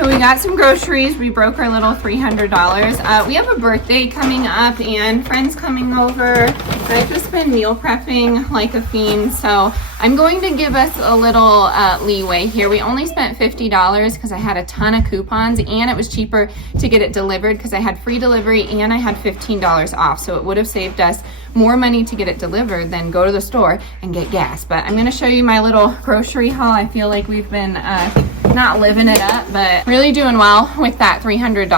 So we got some groceries. We broke our little $300. We have a birthday coming up and friends coming over. I've just been meal prepping like a fiend, so I'm going to give us a little leeway here. We only spent $50 because I had a ton of coupons, and it was cheaper to get it delivered because I had free delivery and I had $15 off. So it would have saved us more money to get it delivered than go to the store and get gas. But I'm going to show you my little grocery haul. I feel like we've been not living it up, but really doing well with that $300.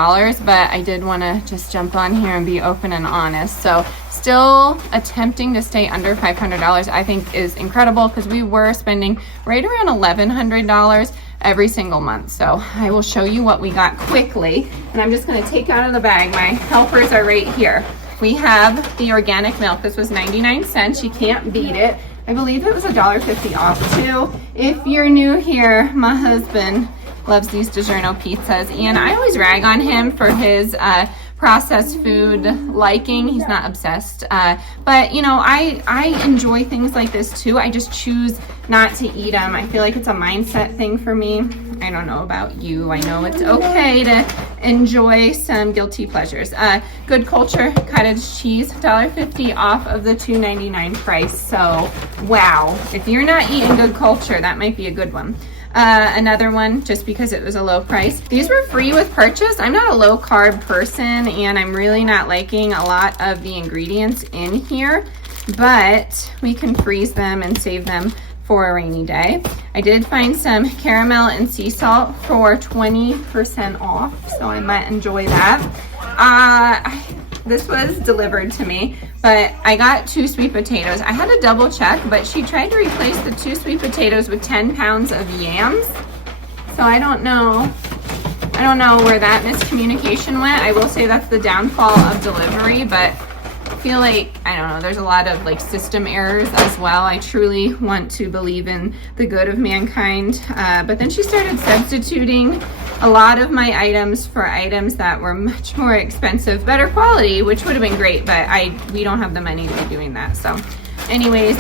But I did want to just jump on here and be open and honest. So still attempting to stay under $500, I think is incredible, because we were spending right around $1,100 every single month. So I will show you what we got quickly, and I'm just going to take out of the bag. My helpers are right here. We have the organic milk. This was 99 cents. You can't beat it. I believe it was $1.50 off too. If you're new here, my husband loves these DiGiorno pizzas, and I always rag on him for his processed food liking. He's not obsessed, but you know, I enjoy things like this too. I just choose not to eat them. I feel like it's a mindset thing for me. I don't know about you. I know it's okay to enjoy some guilty pleasures. Good Culture cottage cheese, $1.50 off of the $2.99 price. So wow, if you're not eating Good Culture, that might be a good one. Another one, just because it was a low price. These were free with purchase. I'm not a low carb person, and I'm really not liking a lot of the ingredients in here, but we can freeze them and save them for a rainy day. I did find some caramel and sea salt for 20% off, so I might enjoy that. This was delivered to me, but I got 2 sweet potatoes. I had to double check, but she tried to replace the 2 sweet potatoes with 10 pounds of yams. So I don't know where that miscommunication went. I will say that's the downfall of delivery, but I feel like, I don't know, there's a lot of like system errors as well. I truly want to believe in the good of mankind. But then she started substituting a lot of my items for items that were much more expensive, better quality, which would have been great, but we don't have the money to be doing that. So anyways,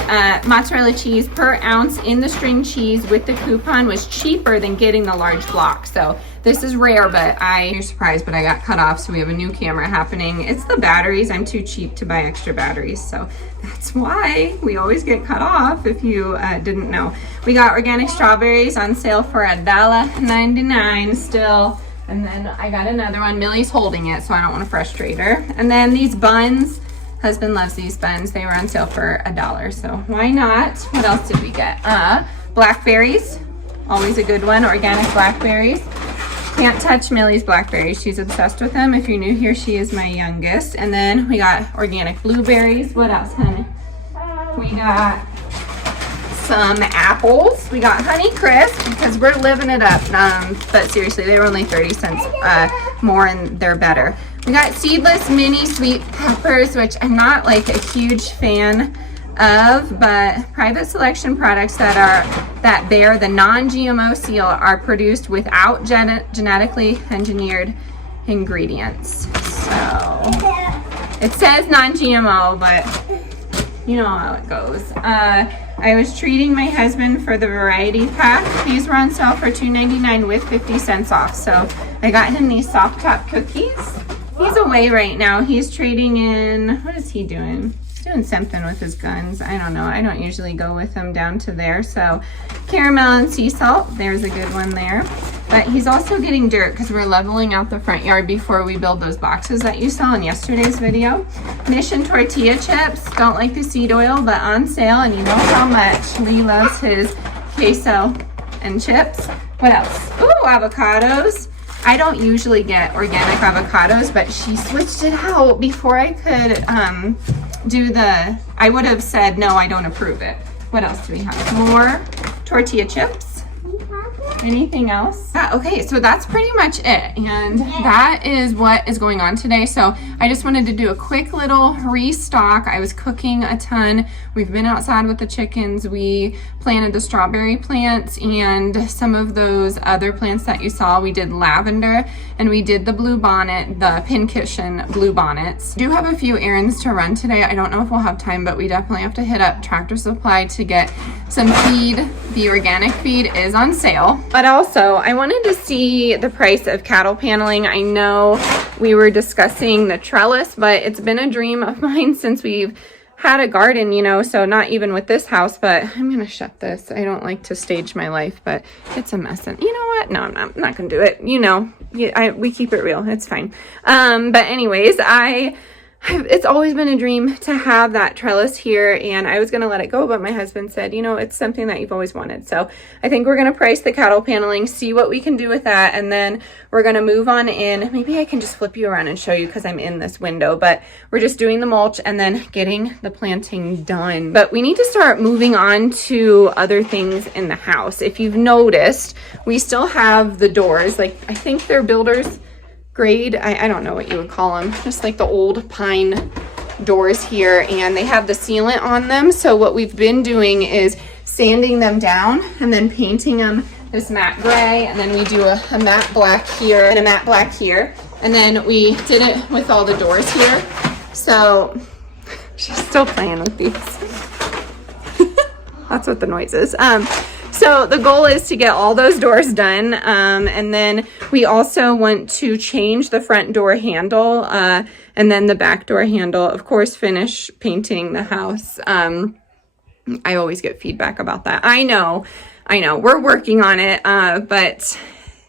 mozzarella cheese per ounce in the string cheese with the coupon was cheaper than getting the large block. So this is rare, but you're surprised, but I got cut off, so we have a new camera happening. It's the batteries. I'm too cheap to buy extra batteries, so that's why we always get cut off, if you didn't know. We got organic strawberries on sale for $1.99 still. And then I got another one. Millie's holding it, so I don't want to frustrate her. And then these buns. Husband loves these buns. They were on sale for $1, so why not? What else did we get? Blackberries, always a good one. Organic blackberries. Can't touch Millie's blackberries. She's obsessed with them. If you're new here, she is my youngest. And then we got organic blueberries. What else, honey? We got some apples. We got Honey Crisp because we're living it up. But seriously, they were only 30 cents more, and they're better. We got seedless mini sweet peppers, which I'm not like a huge fan of, but private selection products that bear the non-GMO seal are produced without genetically engineered ingredients. So it says non-GMO, but you know how it goes. I was treating my husband for the variety pack. These were on sale for $2.99 with 50 cents off. So I got him these soft top cookies. He's away right now. He's trading in, what is he doing? He's doing something with his guns. I don't know. I don't usually go with him down to there. So caramel and sea salt, there's a good one there. But he's also getting dirt because we're leveling out the front yard before we build those boxes that you saw in yesterday's video. Mission tortilla chips, don't like the seed oil, but on sale, and you know how much Lee loves his queso and chips. What else? Ooh, avocados. I don't usually get organic avocados, but she switched it out before I could I would have said, no, I don't approve it. What else do we have? More tortilla chips. Anything else? Okay, so that's pretty much it, and that is what is going on today. So I just wanted to do a quick little restock. I was cooking a ton. We've been outside with the chickens. We planted the strawberry plants and some of those other plants that you saw. We did lavender, and we did the blue bonnet, the pincushion blue bonnets. Do have a few errands to run today. I don't know if we'll have time, but we definitely have to hit up Tractor Supply to get some feed. The organic feed is on sale. well. But also, I wanted to see the price of cattle paneling. I know we were discussing the trellis, but it's been a dream of mine since we've had a garden, you know, so not even with this house, but I'm gonna shut this. I don't like to stage my life, but it's a mess. And you know what? No, I'm not gonna do it. You know, we keep it real. It's fine. But anyways, it's always been a dream to have that trellis here, and I was going to let it go, but my husband said, you know, it's something that you've always wanted. So I think we're going to price the cattle paneling, see what we can do with that, and then we're going to move on in. Maybe I can just flip you around and show you because I'm in this window, but we're just doing the mulch and then getting the planting done. But we need to start moving on to other things in the house. If you've noticed, we still have the doors. Like, I think they're builders grade. I don't know what you would call them, just like the old pine doors here, and they have the sealant on them. So what we've been doing is sanding them down and then painting them this matte gray, and then we do a matte black here and a matte black here, and then we did it with all the doors here. So she's still playing with these. That's what the noise is. So the goal is to get all those doors done, and then we also want to change the front door handle, and then the back door handle. Of course, finish painting the house. I always get feedback about that. I know, we're working on it, but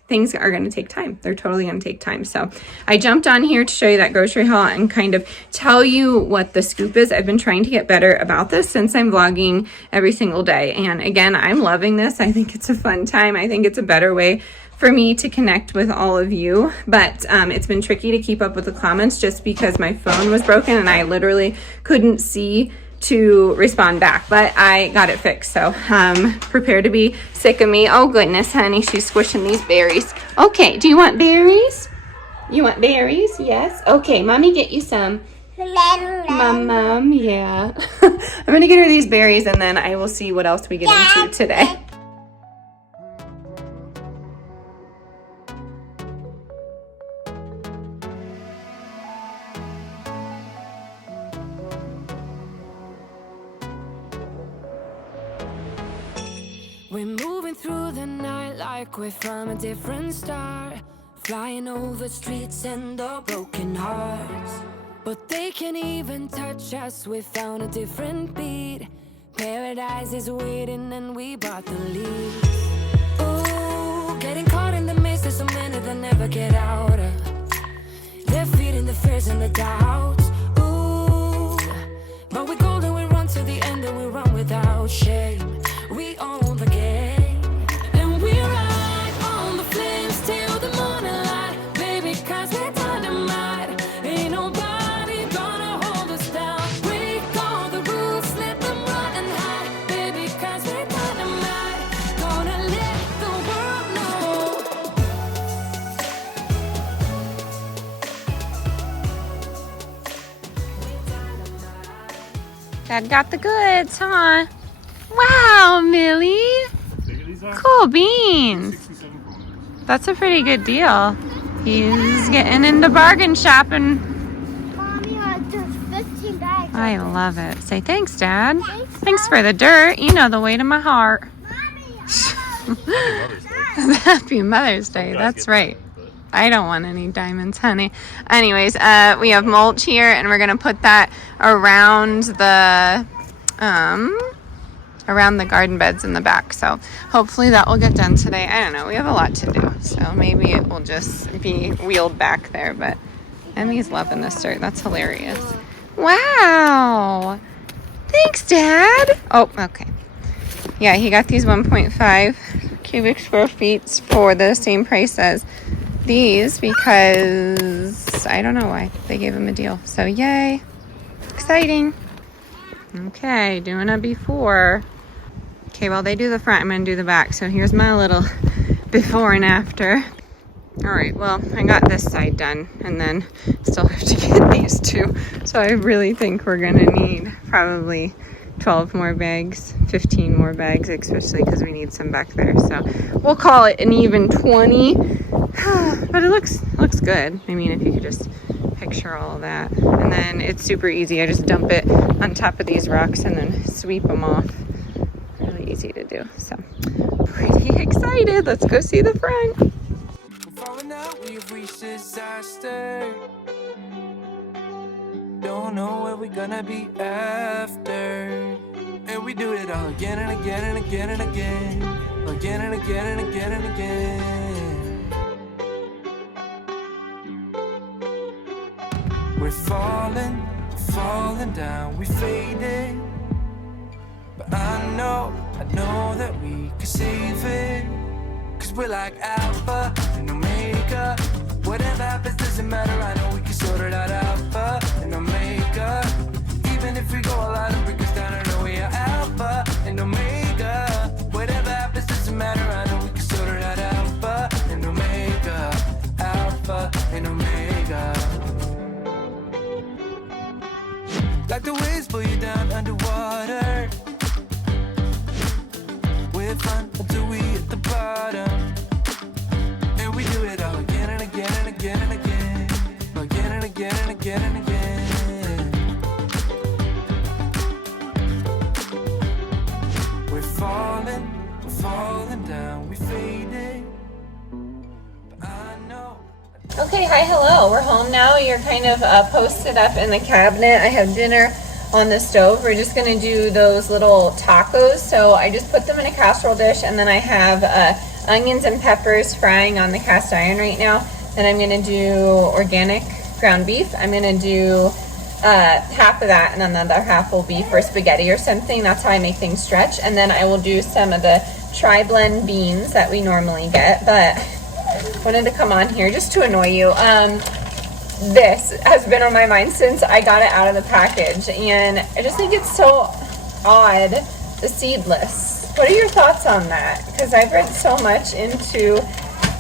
things are going to take time. They're totally going to take time. So I jumped on here to show you that grocery haul and kind of tell you what the scoop is. I've been trying to get better about this since I'm vlogging every single day. And again, I'm loving this. I think it's a fun time. I think it's a better way for me to connect with all of you. But it's been tricky to keep up with the comments just because my phone was broken and I literally couldn't see to respond back, but I got it fixed. So prepare to be sick of me. Oh goodness, honey, she's squishing these berries. Okay, do you want berries? You want berries? Yes. Okay, mommy get you some. Mom, yeah. I'm gonna get her these berries and then I will see what else we get into today. We're moving through the night like we're from a different star, flying over streets and our broken hearts. But they can't even touch us, we found a different beat. Paradise is waiting and we bought the lead. Ooh, getting caught in the mist, there's so many that never get out of. They're feeding the fears and the doubts. Ooh, but we're golden, we run to the end and we run without shame. We own the game, and we ride on the flames till the morning light, baby, 'cause we're dynamite. Ain't nobody gonna hold us down. Break all the rules, let them run and hide, baby, 'cause we're dynamite. Gonna let the world know. Dad got the goods, huh? Wow, Millie. Cool beans. That's a pretty good deal. He's getting into bargain shopping. Mommy, just 15 bags. I love it. Say thanks, Dad. Thanks for the dirt. You know the way to my heart. Happy Mother's Day. That's right. I don't want any diamonds, honey. Anyways, we have mulch here, and we're gonna put that around the garden beds in the back. So hopefully that will get done today. I don't know. We have a lot to do, so maybe it will just be wheeled back there. But Emmy's loving this dirt. That's hilarious. Wow. Thanks, Dad. Oh, okay. Yeah, he got these 1.5 cubic square feet for the same price as these because I don't know why. They gave him a deal. So yay. Exciting. Okay, doing a before. Okay, while they do the front, I'm going to do the back. So here's my little before and after. All right, well, I got this side done and then still have to get these two. So I really think we're going to need probably 12 more bags, 15 more bags, especially because we need some back there. So we'll call it an even 20. But it looks good. I mean, if you could just picture all of that. And then it's super easy. I just dump it on top of these rocks and then sweep them off. Really easy. easy to do. So pretty excited. Let's go see the front. Falling out, we've reached disaster. Don't know where we're gonna be after. And we do it all again and again and again and again. Again and again and again and again. We're falling down, we faded. But I know that we can save it. Cause we're like Alpha and Omega. Whatever happens doesn't matter, I know we can sort it out. Alpha and Omega. Even if we go a lot and break us down, I know we are Alpha and Omega. Whatever happens doesn't matter, I know we can sort it out. Alpha and Omega. Alpha and Omega. Like the waves pull you down underwater. We're fun until we hit the bottom. And we do it all again and again and again and again. Again and again and again and again. We're falling down, we faded. But I know. Okay, hi, hello. We're home now. You're kind of posted up in the cabinet. I have dinner on the stove. We're just gonna do those little tacos. So I just put them in a casserole dish, and then I have onions and peppers frying on the cast iron right now. Then I'm gonna do organic ground beef. I'm gonna do half of that, and then the other half will be for spaghetti or something. That's how I make things stretch. And then I will do some of the tri-blend beans that we normally get. But wanted to come on here just to annoy you. This has been on my mind since I got it out of the package, and I just think it's so odd, the seedless. What are your thoughts on that? Because I've read so much into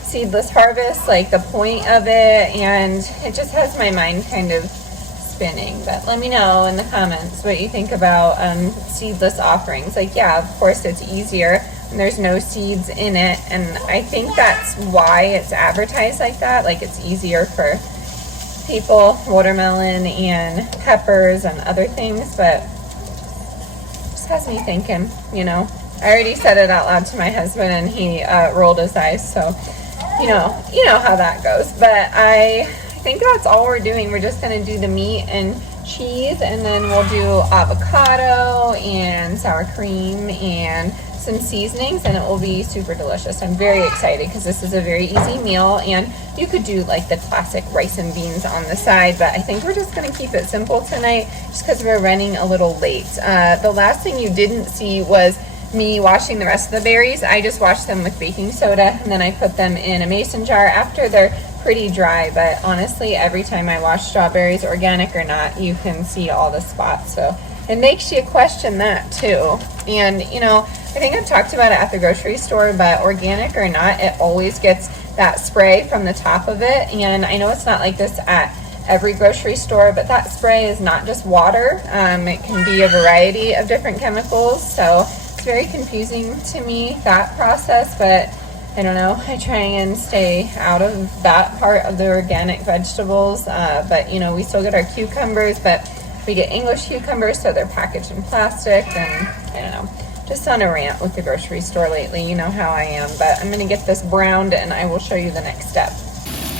seedless harvest, like the point of it, and it just has my mind kind of spinning. But let me know in the comments what you think about seedless offerings. Like, yeah, of course it's easier when there's no seeds in it, and I think that's why it's advertised like that. Like, it's easier for people, watermelon and peppers and other things, but just has me thinking, you know. I already said it out loud to my husband, and he rolled his eyes, so you know how that goes. But I think that's all we're doing. We're just gonna do the meat and cheese, and then we'll do avocado and sour cream and some seasonings, and it will be super delicious. I'm very excited because this is a very easy meal, and you could do like the classic rice and beans on the side, but I think we're just going to keep it simple tonight just because we're running a little late. The last thing you didn't see was me washing the rest of the berries. I just washed them with baking soda, and then I put them in a mason jar after they're pretty dry. But honestly, every time I wash strawberries, organic or not, you can see all the spots, so it makes you question that too. And you know, I think I've talked about it at the grocery store, but organic or not, it always gets that spray from the top of it. And I know it's not like this at every grocery store, but that spray is not just water. It can be a variety of different chemicals, so it's very confusing to me, that process. But I don't know, I try and stay out of that part of the organic vegetables. But you know, we still get our cucumbers, but we get English cucumbers, so they're packaged in plastic. And I don't know, just on a rant with the grocery store lately. You know how I am. But I'm gonna get this browned, and I will show you the next step.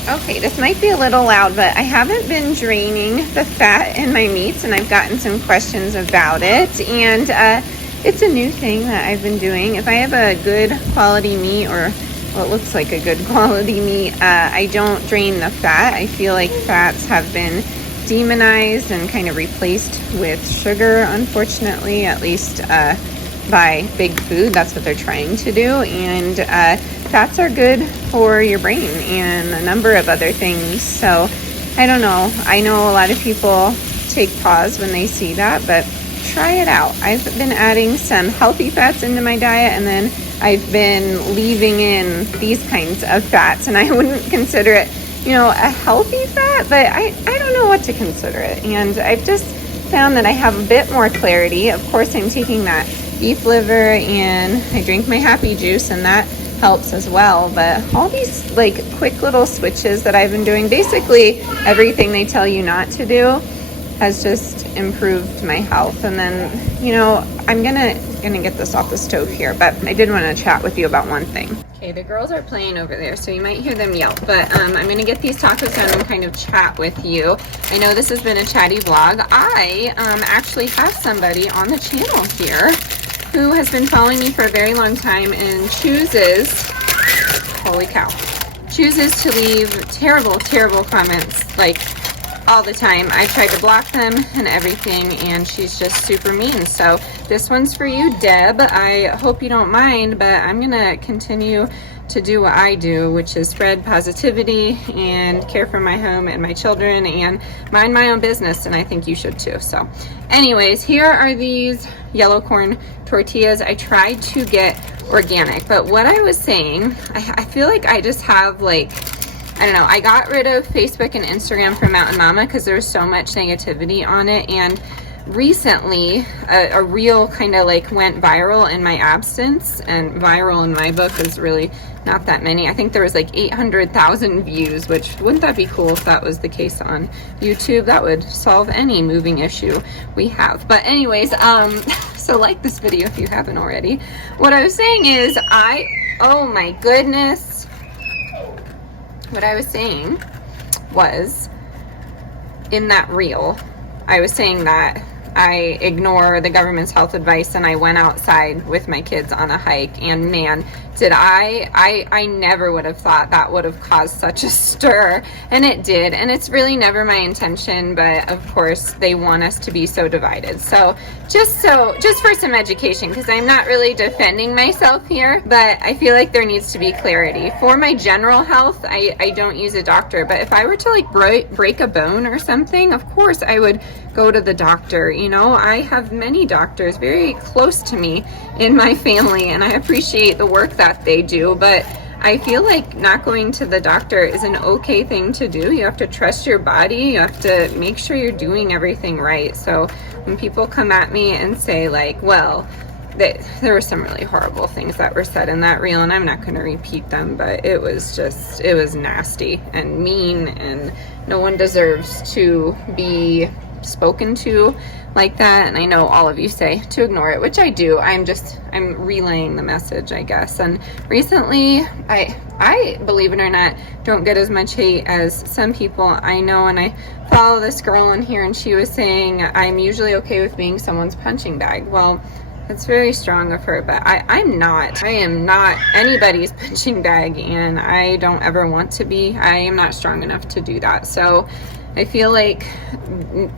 Okay, this might be a little loud, but I haven't been draining the fat in my meats, and I've gotten some questions about it. And it's a new thing that I've been doing. If I have a good quality meat, or what looks like a good quality meat, I don't drain the fat. I feel like fats have been demonized and kind of replaced with sugar, unfortunately, at least by big food. That's what they're trying to do. And fats are good for your brain and a number of other things. So I don't know. I know a lot of people take pause when they see that, but try it out. I've been adding some healthy fats into my diet, and then I've been leaving in these kinds of fats, and I wouldn't consider it, you know, a healthy fat, but I don't know what to consider it. And I've just found that I have a bit more clarity. Of course, I'm taking that beef liver, and I drink my happy juice, and that helps as well. But all these like quick little switches that I've been doing, basically everything they tell you not to do, has just improved my health. And then, you know, I'm gonna get this off the stove here, but I did want to chat with you about one thing. Okay, the girls are playing over there, so you might hear them yell, but I'm gonna get these tacos done and kind of chat with you. I know this has been a chatty vlog. I actually have somebody on the channel here who has been following me for a very long time and chooses, holy cow, chooses to leave terrible, terrible comments, like, all the time. I tried to block them and everything, and she's just super mean. So this one's for you, Deb. I hope you don't mind, but I'm gonna continue to do what I do, which is spread positivity and care for my home and my children and mind my own business, and I think you should too. So anyways, here are these yellow corn tortillas. I tried to get organic, but what I was saying, I feel like I just have like, I don't know, I got rid of Facebook and Instagram for Mountain Mama because there was so much negativity on it, and recently a reel kind of like went viral in my absence, and viral in my book is really not that many. I think there was like 800,000 views, which wouldn't that be cool if that was the case on YouTube? That would solve any moving issue we have. But anyways, so like this video if you haven't already. What I was saying is oh my goodness. What I was saying was, in that reel, I was saying that I ignore the government's health advice and I went outside with my kids on a hike, and man, did I never would have thought that would have caused such a stir, and it did. And it's really never my intention, but of course they want us to be so divided. So just for some education, because I'm not really defending myself here, but I feel like there needs to be clarity. For my general health, I don't use a doctor, but if I were to like break a bone or something, of course I would go to the doctor. You know, I have many doctors very close to me in my family, and I appreciate the work that they do, but I feel like not going to the doctor is an okay thing to do. You have to trust your body. You have to make sure you're doing everything right. So when people come at me and say like, well, there were some really horrible things that were said in that reel, and I'm not going to repeat them, but it was nasty and mean, and no one deserves to be spoken to like that. And I know all of you say to ignore it, which I do. I'm relaying the message, I guess. And recently, I believe it or not, don't get as much hate as some people I know. And I follow this girl in here, and she was saying I'm usually okay with being someone's punching bag. Well, that's very strong of her, but I am not anybody's punching bag, and I don't ever want to be. I am not strong enough to do that. So I feel like,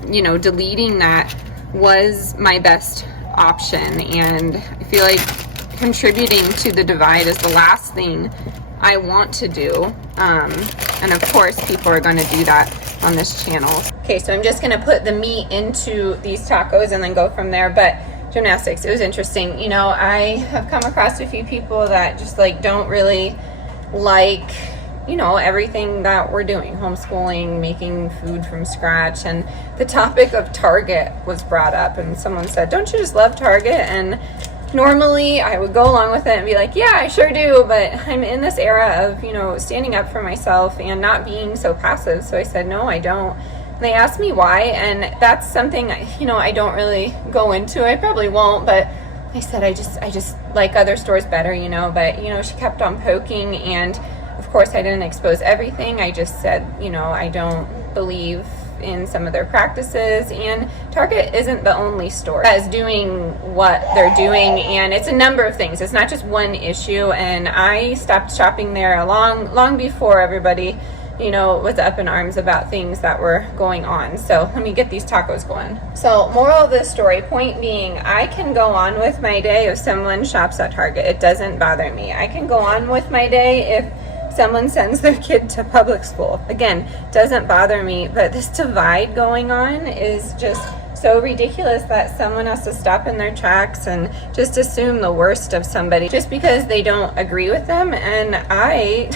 you know, deleting that was my best option, and I feel like contributing to the divide is the last thing I want to do. And of course, people are going to do that on this channel. Okay, so I'm just going to put the meat into these tacos and then go from there. But gymnastics, it was interesting. You know, I have come across a few people that just like don't really like, you know, everything that we're doing, homeschooling, making food from scratch. And the topic of Target was brought up, and someone said, don't you just love Target? And normally I would go along with it and be like, yeah, I sure do, but I'm in this era of, you know, standing up for myself and not being so passive. So I said, no, I don't. And they asked me why, and that's something, you know, I don't really go into. I probably won't, but I said I just like other stores better, you know. But, you know, she kept on poking, and of course, I didn't expose everything. I just said, you know, I don't believe in some of their practices, and Target isn't the only store that is doing what they're doing, and it's a number of things. It's not just one issue, and I stopped shopping there long before everybody, you know, was up in arms about things that were going on. So let me get these tacos going. So moral of this story, point being, I can go on with my day if someone shops at Target. It doesn't bother me. I can go on with my day if someone sends their kid to public school. Again, doesn't bother me, but this divide going on is just so ridiculous that someone has to stop in their tracks and just assume the worst of somebody just because they don't agree with them. And I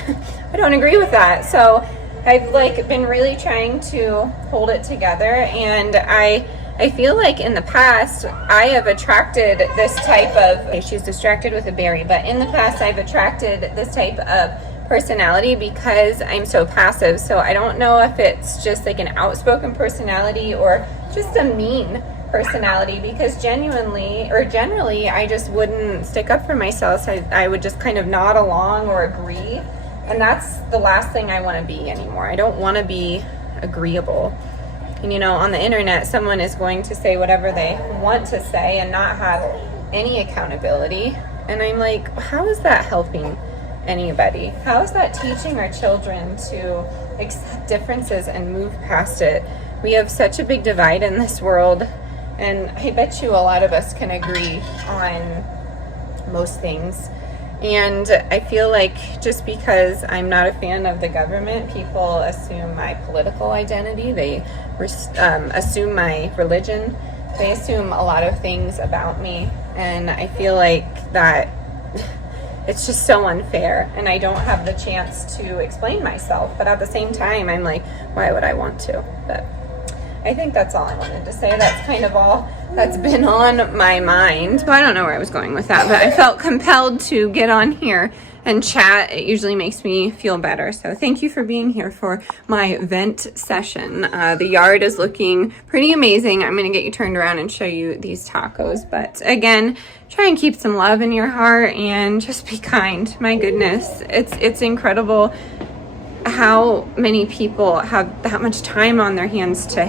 don't agree with that. So I've like been really trying to hold it together, and I feel like in the past I have attracted this type of, okay, she's distracted with a berry, but in the past I've attracted this type of personality because I'm so passive. So I don't know if it's just like an outspoken personality or just a mean personality, because generally I just wouldn't stick up for myself. So I would just kind of nod along or agree, and that's the last thing I want to be anymore. I don't want to be agreeable. And on the internet, someone is going to say whatever they want to say and not have any accountability. And I'm like, how is that helping anybody? How is that teaching our children to accept differences and move past it? We have such a big divide in this world, and I bet you a lot of us can agree on most things. And I feel like just because I'm not a fan of the government, people assume my political identity, they assume my religion, they assume a lot of things about me, and I feel like that it's just so unfair, and I don't have the chance to explain myself. But at the same time, I'm like, why would I want to? But I think that's all I wanted to say. That's kind of all that's been on my mind. Well, I don't know where I was going with that, but I felt compelled to get on here and chat. It usually makes me feel better. So thank you for being here for my vent session. The yard is looking pretty amazing. I'm going to get you turned around and show you these tacos. But again, try and keep some love in your heart and just be kind. My goodness, it's incredible how many people have that much time on their hands to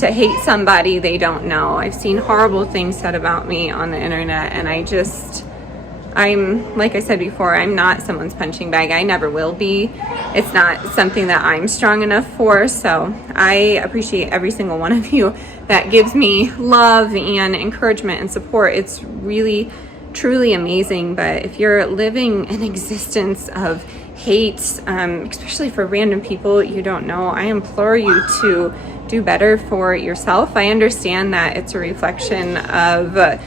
hate somebody they don't know. I've seen horrible things said about me on the internet, and I'm, like I said before, I'm not someone's punching bag. I never will be. It's not something that I'm strong enough for. So I appreciate every single one of you that gives me love and encouragement and support. It's really, truly amazing. But if you're living an existence of hate, especially for random people you don't know, I implore you to do better for yourself. I understand that it's a reflection of,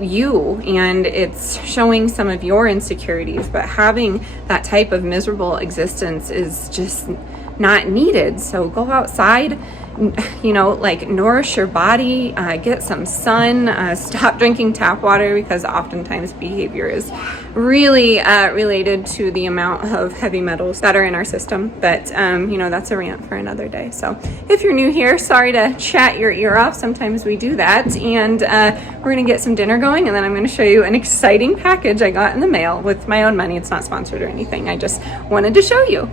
you, and it's showing some of your insecurities, but having that type of miserable existence is just not needed. So go outside, nourish your body, get some sun, stop drinking tap water, because oftentimes behavior is really related to the amount of heavy metals that are in our system. But that's a rant for another day. So if you're new here, sorry to chat your ear off. Sometimes we do that. And we're gonna get some dinner going, and then I'm gonna show you an exciting package I got in the mail with my own money. It's not sponsored or anything. I just wanted to show you.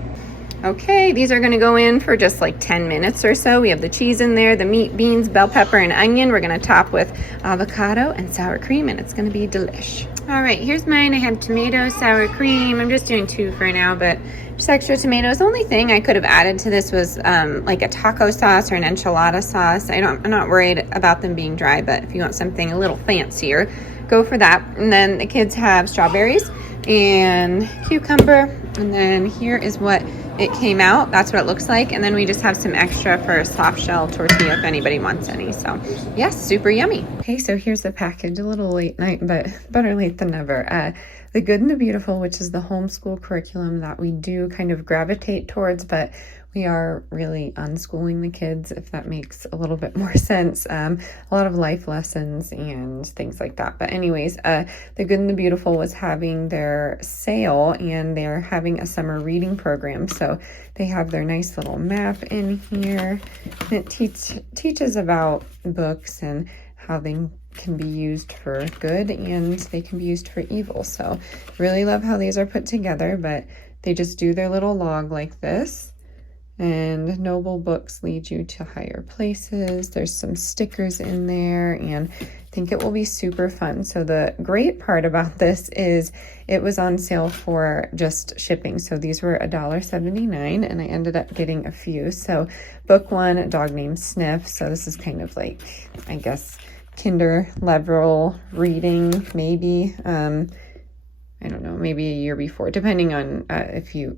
Okay, these are going to go in for just like 10 minutes or so. We have the cheese in there, the meat, beans, bell pepper, and onion. We're going to top with avocado and sour cream, and it's going to be delish. All right, here's mine. I have tomato, sour cream. I'm just doing 2 for now, but just extra tomatoes. The only thing I could have added to this was like a taco sauce or an enchilada sauce. I'm not worried about them being dry, but if you want something a little fancier, go for that. And then the kids have strawberries and cucumber, and then here is what it came out. That's what it looks like. And then we just have some extra for a soft shell tortilla if anybody wants any. So yes, super yummy. Okay, so here's the package. A little late night, but better late than never. The Good and the Beautiful, which is the homeschool curriculum that we do kind of gravitate towards, but we are really unschooling the kids, if that makes a little bit more sense. A lot of life lessons and things like that. But anyways, The Good and the Beautiful was having their sale, and they're having a summer reading program. So they have their nice little map in here. It teaches about books and how they can be used for good and they can be used for evil. So really love how these are put together, but they just do their little log like this. And noble books lead you to higher places. There's some stickers in there, and I think it will be super fun. So the great part about this is it was on sale for just shipping. So these were $1.79, and I ended up getting a few. So book 1, A Dog Named Sniff. So this is kind of like, I guess, kinder level reading, maybe. I don't know, maybe a year before, depending on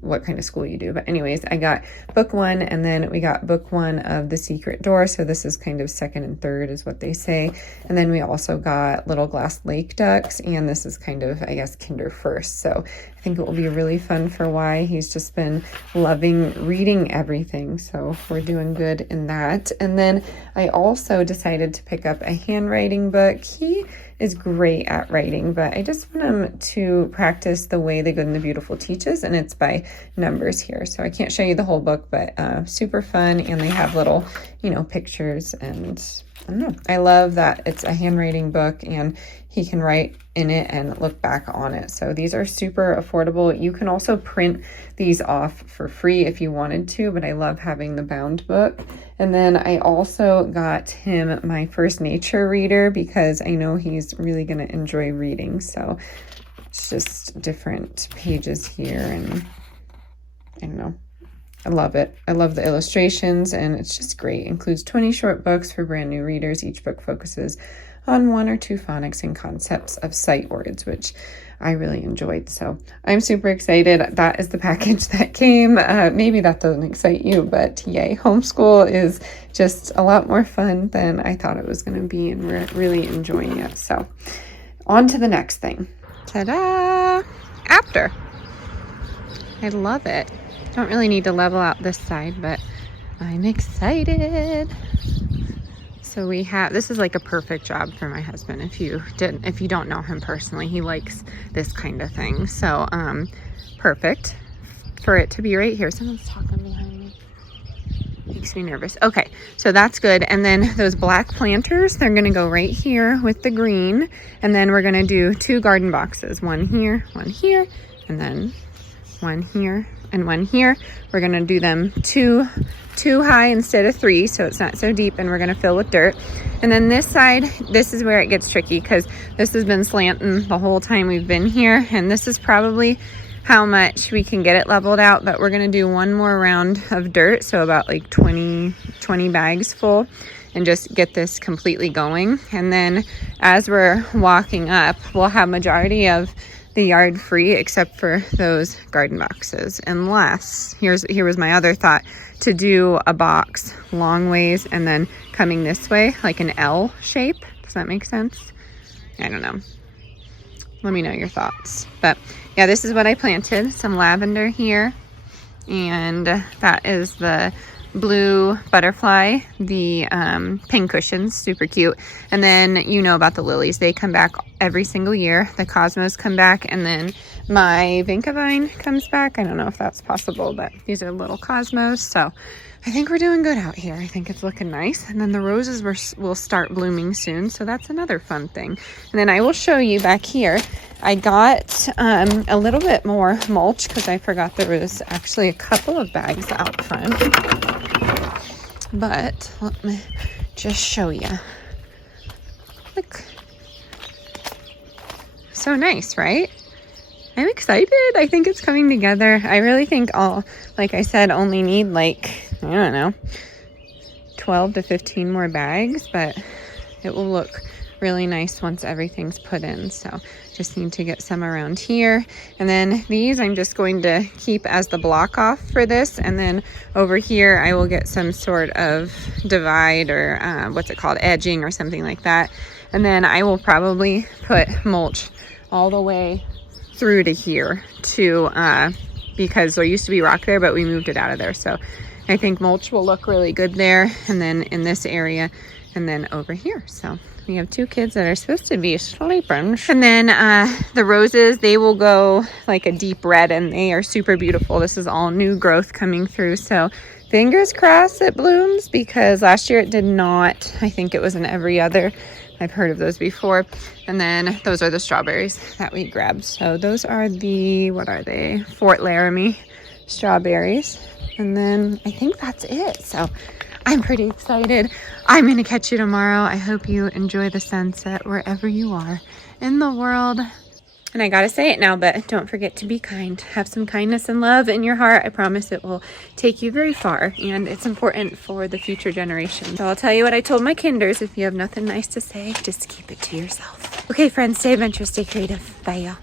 what kind of school you do. But anyways, I got book 1, and then we got book 1 of The Secret Door. So this is kind of second and third is what they say. And then we also got Little Glass Lake Ducks, and this is kind of, I guess, kinder first. So I think it will be really fun for Y. He's just been loving reading everything, so we're doing good in that. And then I also decided to pick up a handwriting book. He is great at writing, but I just want him to practice The Way, the Good, and the Beautiful teaches, and it's by numbers here. So I can't show you the whole book, but super fun, and they have little, you know, pictures, and I don't know. I love that it's a handwriting book and he can write in it and look back on it. So these are super affordable. You can also print these off for free if you wanted to, but I love having the bound book. And then I also got him my first nature reader because I know he's really going to enjoy reading. So it's just different pages here, and I don't know. I love it. I love the illustrations, and it's just great. It includes 20 short books for brand new readers. Each book focuses on 1 or 2 phonics and concepts of sight words, which I really enjoyed. So I'm super excited. That is the package that came. Maybe that doesn't excite you, but yay. Homeschool is just a lot more fun than I thought it was going to be, and we're really enjoying it. So on to the next thing. Ta-da! After. I love it. Don't really need to level out this side, but I'm excited. So we have, this is like a perfect job for my husband. If you don't know him personally, he likes this kind of thing. So perfect for it to be right here. Someone's talking behind me. Makes me nervous. Okay, so that's good. And then those black planters, they're gonna go right here with the green. And then we're gonna do 2 garden boxes. One here, and then one here and one here. We're gonna do them two high instead of 3, so it's not so deep, and we're gonna fill with dirt. And then this side, this is where it gets tricky because this has been slanting the whole time we've been here, and this is probably how much we can get it leveled out, but we're gonna do one more round of dirt, so about like 20 bags full, and just get this completely going. And then as we're walking up, we'll have majority of the yard free except for those garden boxes, unless here was my other thought, to do a box long ways and then coming this way like an L shape. Does that make sense? I don't know. Let me know your thoughts. But yeah, this is what I planted. Some lavender here, and that is the blue butterfly, the pin cushions, super cute. And then you know about the lilies, they come back every single year. The cosmos come back, and then my vinca vine comes back. I don't know if that's possible, but these are little cosmos. So I think we're doing good out here. I think it's looking nice. And then the roses will start blooming soon, so that's another fun thing. And then I will show you back here, I got a little bit more mulch because I forgot there was actually a couple of bags out front. But let me just show you. Look. So nice, right? I'm excited. I think it's coming together. I really think I'll, like I said, only need like, I don't know, 12 to 15 more bags, but it will look really nice once everything's put in. So just need to get some around here. And then these I'm just going to keep as the block off for this. And then over here I will get some sort of divide or what's it called, edging or something like that. And then I will probably put mulch all the way through to here to because there used to be rock there, but we moved it out of there. So I think mulch will look really good there, and then in this area, and then over here. So we have 2 kids that are supposed to be sleeping. And then the roses, they will go like a deep red, and they are super beautiful. This is all new growth coming through, so fingers crossed it blooms, because last year it did not. I think it was an every other. I've heard of those before. And then those are the strawberries that we grabbed. So those are the, what are they? Fort Laramie strawberries. And then I think that's it. So I'm pretty excited. I'm going to catch you tomorrow. I hope you enjoy the sunset wherever you are in the world. And I gotta say it now, but don't forget to be kind. Have some kindness and love in your heart. I promise it will take you very far, and it's important for the future generation. So I'll tell you what I told my kinders. If you have nothing nice to say, just keep it to yourself. Okay, friends, stay adventurous, stay creative. Bye, y'all.